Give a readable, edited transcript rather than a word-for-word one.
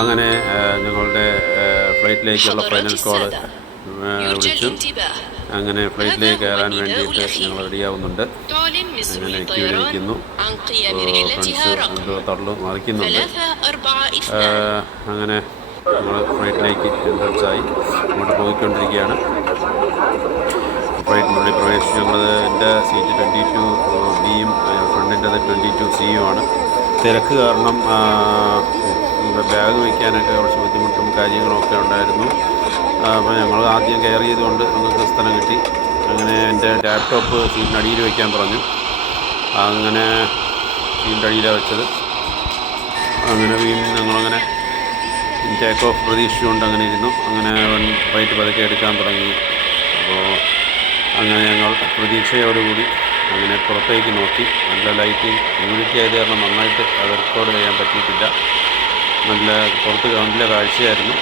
അങ്ങനെ ഞങ്ങളുടെ ഫ്ലൈറ്റിലേക്കുള്ള final call വിളിച്ചു. അങ്ങനെ ഫ്ലൈറ്റിലേക്ക് കയറാൻ വേണ്ടിയിട്ട് ഞങ്ങൾ റെഡിയാവുന്നുണ്ട്. അങ്ങനെ ക്യൂവിൽ നിൽക്കുന്നു. ഫ്രണ്ട്സ് എന്തോ തള്ളു മറിക്കുന്നുണ്ട്. അങ്ങനെ ഞങ്ങൾ ഫ്ലൈറ്റിലേക്ക് എൻട്രൻസായി അങ്ങോട്ട് പോയിക്കൊണ്ടിരിക്കുകയാണ്. ഫ്ലൈറ്റിനുള്ളിൽ പ്രവേശിച്ചു. എൻ്റെ സീറ്റ് 22B ഫ്രണ്ടിൻ്റെത് 22C തിരക്ക് കാരണം ബാഗ് വയ്ക്കാനൊക്കെ കുറച്ച് ബുദ്ധിമുട്ടും കാര്യങ്ങളൊക്കെ ഉണ്ടായിരുന്നു. അപ്പോൾ ഞങ്ങൾ ആദ്യം കെയർ ചെയ്തുകൊണ്ട് നമുക്ക് സ്ഥലം കിട്ടി. അങ്ങനെ എൻ്റെ ലാപ്ടോപ്പ് സീറ്റിനടിയിൽ വയ്ക്കാൻ പറഞ്ഞു. അങ്ങനെ സീറ്റിൻ്റെ അടിയിലാണ് വെച്ചത്. അങ്ങനെ വീണ്ടും ഞങ്ങളങ്ങനെ ടേക്ക് ഓഫ് പ്രതീക്ഷിച്ചുകൊണ്ട് അങ്ങനെ ഇരുന്നു. അങ്ങനെ ഫ്ലൈറ്റ് പതുക്കെ എടുക്കാൻ തുടങ്ങി. അപ്പോൾ അങ്ങനെ ഞങ്ങൾ പ്രതീക്ഷയോടുകൂടി അങ്ങനെ പുറത്തേക്ക് നോക്കി. നല്ല ലൈറ്റിംഗ് ഹ്യൂമിഡിറ്റി ആയത് കാരണം നന്നായിട്ട് അത് റെക്കോർഡ് ചെയ്യാൻ പറ്റിയിട്ടില്ല. നല്ല പുറത്ത് നല്ല കാഴ്ചയായിരുന്നു.